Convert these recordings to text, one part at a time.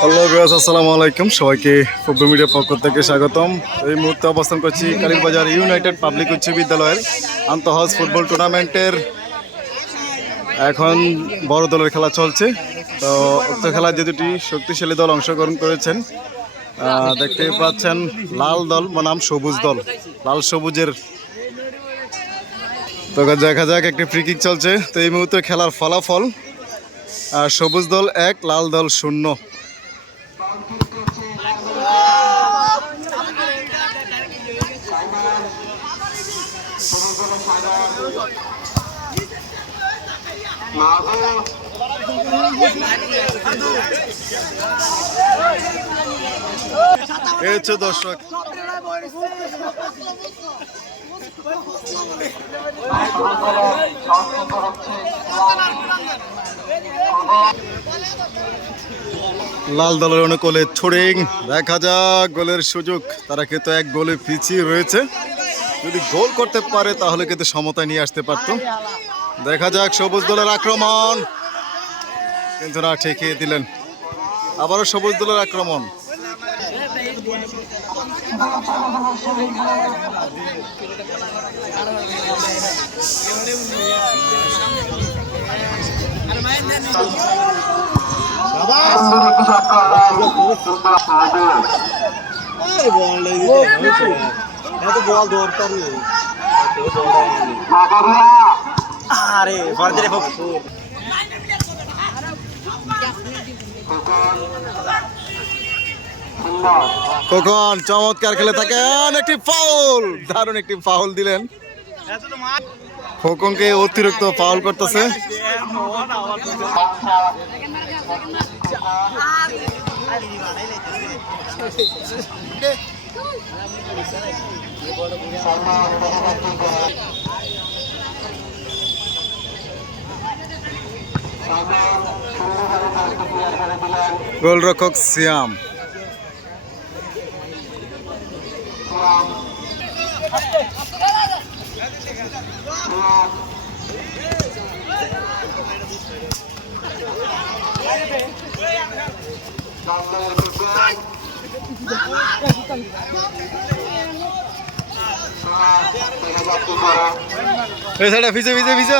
Hello বিয়াস আসসালামু আলাইকুম। সবাইকে ফুটবল মিডিয়ার পক্ষ থেকে স্বাগতম। এই মুহূর্তে অবস্থান করছি কালীবাজার ইউনাইটেড পাবলিক উচ্চ বিদ্যালয়ের আন্তঃহাউস ফুটবল টুর্নামেন্টের এখন বড় দলের খেলা চলছে। তো উক্ত খেলায় যে দুটি শক্তিশালী দল অংশগ্রহণ করেছেন দেখতে পাচ্ছেন লাল দল বনাম সবুজ দল। লাল সবুজের তো দেখা যাক, একটি ফ্রি কিক চলছে। তো এই মুহূর্তে খেলার ফলাফল আর সবুজ দল এক, লাল দল শূন্য। দর্শক। লাল দলের অনুকূলে ছড়িং। দেখা যাক গোলের সুযোগ। তারা কিন্তু এক গোলে পিছিয়ে রয়েছে। যদি গোল করতে পারে, তাহলে কিন্তু সমতায় নিয়ে আসতে পারতো। দেখা যাক সবুজ দলের আক্রমণ। কিন্তু না ঠেকিয়ে দিলেন। আবারও সবুজ দলের আক্রমণ। বল দরকার নেই আরে বর্দের ভক্ত কখন চমৎকার খেলে থাকেন একটি ফাউল। দারুণ একটি ফাউল দিলেন। খোকনকে অতিরিক্ত ফাউল করতেছে। গোলরক্ষক সিয়াম। এই সাইডে ভিজে ভিজে ভিজে।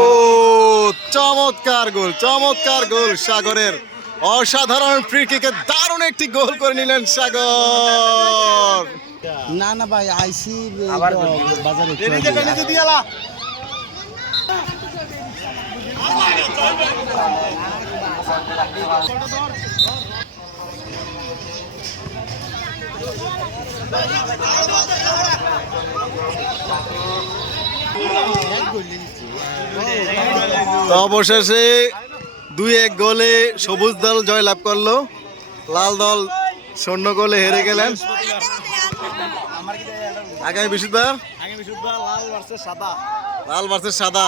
ও চমৎকার গোল চমৎকার গোল সাগরের। অসাধারণ ফ্রি কিকে দারুণ একটি গোল করে নিলেন সাগর। না না ভাই আইসি বাজারে তো অবশেষে দুই এক গোলে সবুজ দল জয়লাভ করল। লাল দল শূন্য গোলে হেরে গেলেন। আগামী বৃহস্পতিবার? লাল ভার্সেস সাদা।